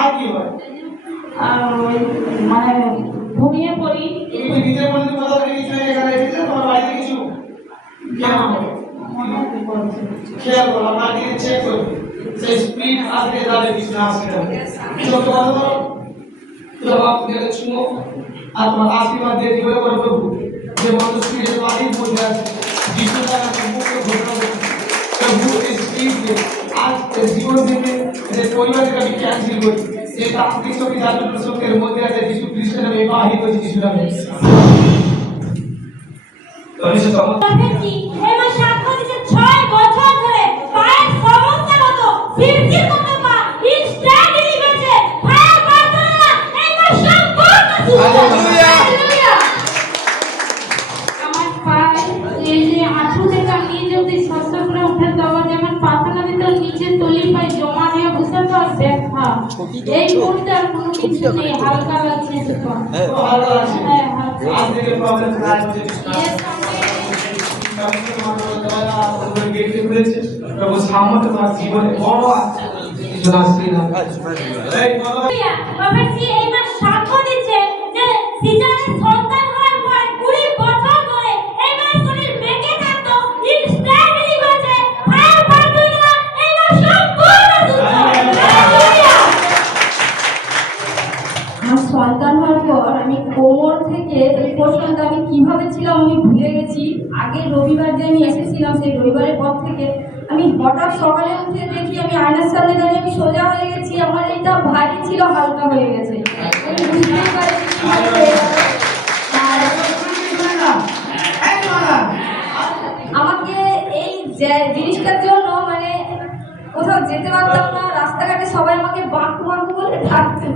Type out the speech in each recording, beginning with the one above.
আর কি হয়? আর ওই মানে ঘুমিয়ে পড়ি। তুমি নিজের মধ্যে কথা বলে কিছু এখানে এসেছে তোমার বাড়িতে কিছু খেয়াল করো আমার দিকে চেক করো সেই স্পিড আসবে যাবে কিছু না আসবে চোখ বন্ধ করো जब आप मेरे छुओ आत्मा आशीर्वाद दे दियो और प्रभु जब हम स्पीड से आगे बढ़ जाए जीसस का प्रभु को घोषणा दो प्रभु इस स्पीड से आज जीवन में मेरे परिवार का भी कैंसिल हो ये तांत्रिक की जादू प्रसव के मध्य আছে যিশু খ্রিস্টের নামে বাহিত হয়েছে যিশু নামে তো নিশ্চয় তবে কি এবার সাক্ষ্য দিতে 6 বছর ধরে পায়ের সমস্যা হতো ফিরতির মতো পা ইনস্ট্যান্টলি গেছে ফায়ার পারতো না এবার সম্পূর্ণ হালেলুয়া আমার পায়ে এই যে হাঁটু থেকে নিচে অবধি সরসর করে উঠে দেওয়া যেমন পাতলা ভিতর নিচে তলি পায়ে জমা হয়ে বসে তো আর ব্যথা এই মুহূর্তে আর কোনো কিছু নেই হালকা লাগছে তো ভালো আছে হ্যাঁ হালকা আজ থেকে প্রবলেম নাই হচ্ছে প্রভু সামর্থ্য তোমার জীবনে বড় আছে কিছু আসবে না এই বলো তবে কি এবার সাক্ষ্য দিচ্ছে যে সিজারের সন্তান হওয়ার পর 20 বছর ধরে এবার শরীর বেঁকে থাকতো ইনস্ট্যান্টলি গেছে ফায়ার পারতো না এবার সম্পূর্ণ সুস্থ হালেলুয়া আমার সন্তান হওয়ার পর আমি কোমর থেকে এই পর্যন্ত আমি কিভাবে ছিলাম আমি ভুলে গেছি। আগে রবিবার যে আমি এসেছিলাম সেই রবিবারের পর থেকে আমি হঠাৎ সকালে উঠে দেখি আমি আয়নার সামনে দাঁড়িয়ে আমি সোজা হয়ে গেছি। আমার এটা ভারী ছিল হালকা হয়ে গেছে আমি বুঝতেই পারিনি কিভাবে হয়ে গেল। আর আমাকে এই জিনিসটার জন্য মানে কোথাও যেতে পারতাম না, রাস্তাঘাটে সবাই আমাকে বাঁকু বাঁকু বলে ডাকতো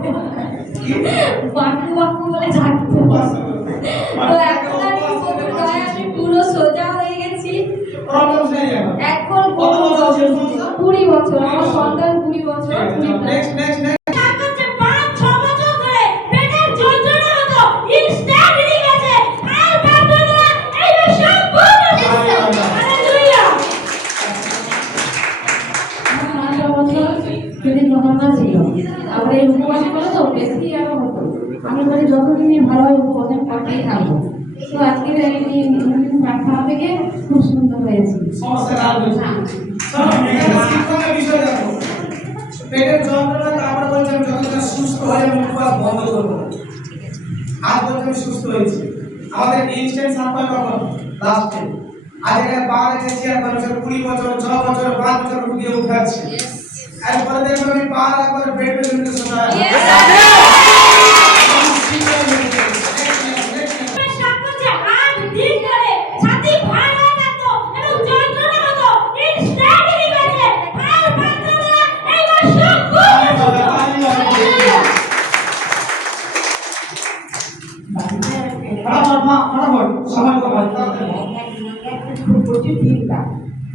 বাঁকু বাঁকু বলে ডাকতো। তো এখন আমি আমি পুরো সোজা হয়ে গেছি। প্রবলেম নেই এখন কত বছর আছে 20 বছর আমার সন্তান 20 বছর। নেক্সট সাক্ষ্য হচ্ছে 5-6 বছর ধরে পেটের যন্ত্রণা হতো ইনস্ট্যান্টলি গেছে ফায়ার পারতো না এবার সম্পূর্ণ সুস্থ হালেলুয়া আমার 5 বছর পেটের যন্ত্রণা ছিল। তারপরে এই উপবাস করে তো বেশি আরো হতো। আমি বলি যতদিনই ভালো হয় উপবাসে পাঠিয়ে থাকবো। তো আজকে এই প্রার্থনা থেকে খুব সুন্দর হয়েছে। সমস্যা আর হচ্ছে চলো এখানে শিক্ষকের বিষয় দেখো পেটের যন্ত্রণা তারপরে বলছে আমি যতক্ষণ সুস্থ হয়ে আমি উপবাস বন্ধ করবো আজ বলছে আমি সুস্থ হয়েছি। আমাদের ইনস্ট্যান্ট সাপ্লাই কখন লাস্টে আজ এখানে পা রেখেছি আর 20 বছর 6 বছর 5 বছর রুগিয়ে উঠাচ্ছে এরপরে দেখবেন আমি পা রাখবার বেড পে জমিতে শোনা সাক্ষ্য হচ্ছে 8 দিন ধরে ছাতি ভার হয়ে থাকতো এবং যন্ত্রণা হতো ইনস্ট্যান্টলি গেছে ফায়ার পারতো না এবার সম্পূর্ণ সুস্থ হালেলুয়া ফটাফট সময় কম প্রচুর চিন্তা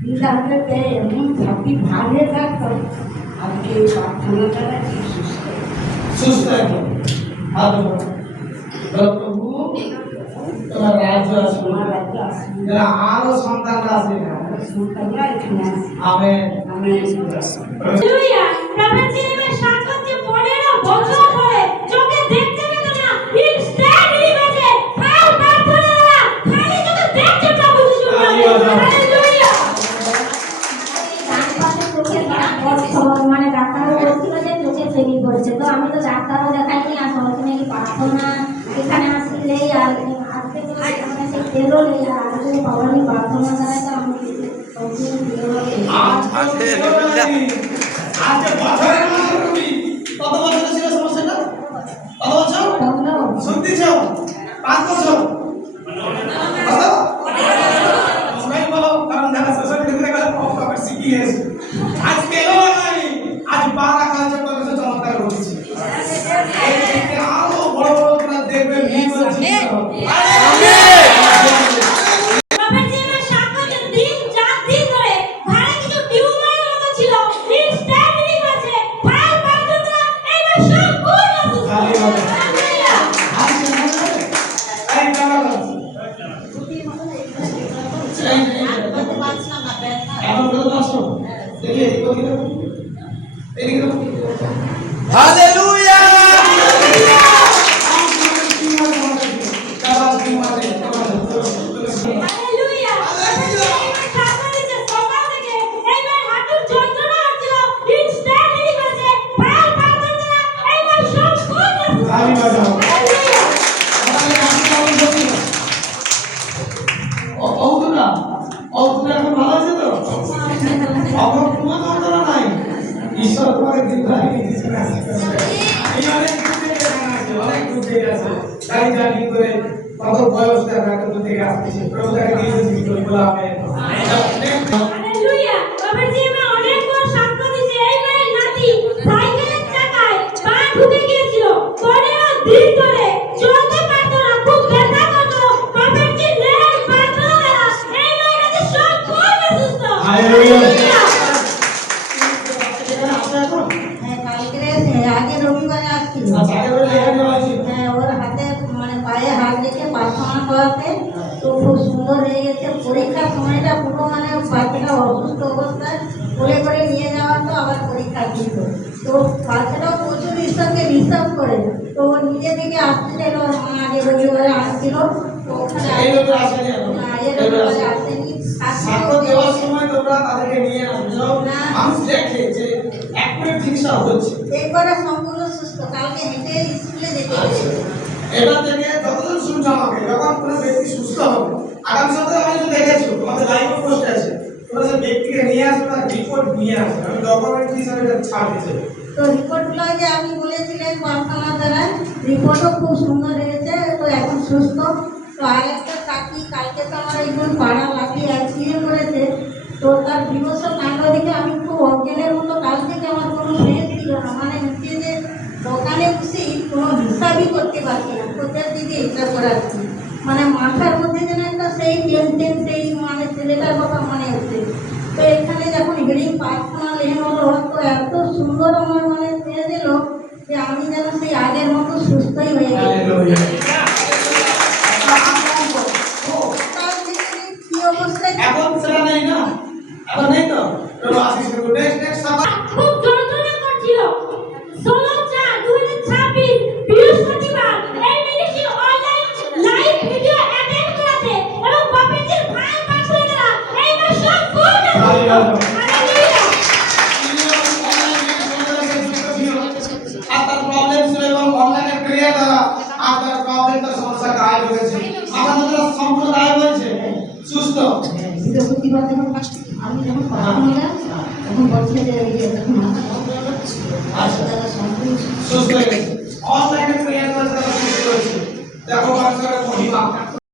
চিন্তা হতে এমন ছাতি ভালো থাকতো আজকে এই প্রার্থনা দ্বারা কি সুস্থ সুস্থ একদম হাত প্রভু তোমার রাজ্য আছে আমার রাজ্য আসে যারা আরো সন্তানরা আছে সন্তানরা এখানে আসে আমেন আমি হালেলুয়া প্রভু জীবের সাক্ষ্য হচ্ছে 15 বছর ধরে চোখে দেখতে পেত না ইনস্ট্যান্টলি গেছে ফায়ার পারতো না খালি চোখে দেখতে প্রভু যিশু হালেলুয়া মানে ডাক্তারও বলছিল যে চোখে ট্রেনিং করেছে, তো আমি তো ডাক্তারও দেখাইনি আর সবাই নাকি প্রার্থনা এখানে আসলেই আর আসতে সেই তেলও নেই আর আসলে পাওয়ারই প্রার্থনা দ্বারা তো আমি আজকে বছরের রুগী কত বছর ছিল সমস্যাটা কত বছর শুনতেছ 5 বছর কত সবাই বলো কারণ যারা সোশ্যাল মিডিয়াতে গেলে প্রপার সিকিএস আজকে এলো নাই আজ 12 কাজে কত চমৎকার হচ্ছে এই আরো বড় বড় করে দেখবে মিল হচ্ছে প্রভু জীবের সাক্ষ্য হচ্ছে 3-4 দিন ধরে ঘাড়ে কিছু টিউমারের মতো ছিল ইনস্ট্যান্টলি গেছে হালেলুয়া হালেলুয়া আমার সাথে দিচ্ছে সকাল থেকে এইবার হাঁটুর যন্ত্রণা হচ্ছিল ইনস্ট্যান্ট হিলিং হয়েছে ফায়ার পাগল না এইবার সব সুস্থ এখন ভালো আছে তো? এখন কোনো যন্ত্রণা নাই। ঈশ্বর তোমাকে দীর্ঘায়ু দিয়েছেন। এই অনেক দূর থেকে এখানে আসছে, অনেক দূর থেকে আসছে। গাড়ি জার্নি করে কত বয়স তার এত দূর থেকে আসতেছে। প্রভু তাকে দিয়েছেন বিজয় বলে আমেন। হালেলুয়া বাবাজি আমার অনেক বড় সাক্ষ্য দিচ্ছে এইবার নাতি সাইকেলের চাকায় পা ঢুকে গিয়েছিল পরেও দিন ধরে চলতে পারতো না খুব ব্যথা করতো বাবার কি লেজ পারতো না এইবার নাতি সব পুরো সুস্থ হালেলুয়া। হ্যাঁ, কালকে আগে রবিবারে আসছিল। আচ্ছা, এবারে লেখা দেওয়া আছে। হ্যাঁ, ওর হাতে মানে পায়ে হাত রেখে প্রার্থনা করাতে তো খুব সুন্দর হয়ে গেছে। পরীক্ষার সময়টা পুরো মানে বাচ্চাটা অসুস্থ অবস্থায় কোলে করে নিয়ে যাওয়া তো আবার পরীক্ষা দিত। তো বাচ্চাটাও প্রচুর ঈশ্বরকে বিশ্বাস করে। তো ও নিজে থেকে আসতে চাইল, ওর মা আগে রবিবারে আসছিল। তো ওখানে এই রবিবারে আসেনি এখন? না, এই রবিবারে আসেনি। সাক্ষ্য দেওয়ার সময় তোমরা তাদেরকে নিয়ে আসবে। মানুষ দেখে যে এক মিনিট চিকিৎসা হচ্ছে। একবারে সম্পূর্ণ সুস্থ। কালকে হেঁটে স্কুলে যেতে আচ্ছা, পেরেছে। এবার থেকে যতদিন শুনছো আমাকে, যখন কোনো ব্যক্তি সুস্থ হবে, আগামী সপ্তাহে আমি যে দেখেছো তোমাদের লাইভ পোস্ট আছে, তোমরা যে ব্যক্তিকে নিয়ে আসবে তার রিপোর্ট নিয়ে আসবে। আমি ডকুমেন্ট হিসাবে এটা ছাড় দিচ্ছি। তো রিপোর্টগুলো যে আপনি বলেছিলেন প্রার্থনা দ্বারা রিপোর্টও খুব সুন্দর হয়েছে। তো এখন সুস্থ। তো আরেকটা কাকি কালকে তো আমার একজন পাড়া লাঠি অ্যাক্সিডেন্ট করেছে। তো তার বিভৎস কাণ্ড দেখে আমি খুব অজ্ঞানের মতো কাল থেকে আমার কোনো ফ্রেন্ড ছিল না। মানে হচ্ছে যে দোকানে বসেই কোনো হিসাবই করতে পারছি না, কোথার দিকে হিসাব করাচ্ছি। মানে মাথার মধ্যে যেন একটা সেই টেনশন, সেই মানে ছেলেটার কথা মনে হচ্ছে। তো এখানে যখন হিড়িং প্রার্থনা লেন হলো তো এত সুন্দর আমার মানে ছেড়ে দিল যে আমি যেন সেই আগের মতো সুস্থই হয়ে গেছি। হালেলুয়া। কি অবস্থায় এখন সেটা নেই না? এখন নেই তো? প্রভু আশীষ করুন। নেক্সট সাবা। খুব যন্ত্রণা করছিল 16/4/2026 বৃহস্পতিবার এই medicine online live video attend করেছে এবং বাপের ফায়ার পাগল না এইবার সব পুরো হালেলুয়া। হালেলুয়া আপনার প্রবলেম ছিল এবং অনলাইনে ক্রিয়া দ্বারা আপনার প্রবলেমটা সমস্যা গায়েব হয়েছে। আমাদের সম্পূর্ণ গায়েব হয়েছে, সুস্থ। বৃহস্পতিবার যখন আমি যখন প্রার্থনা তখন বলছে যে যখন সম্পূর্ণ সুস্থ হয়ে গেছে। অনলাইনে ক্রিয়া দ্বারা সুস্থ হয়েছে। দেখো মানুষের মহিমা।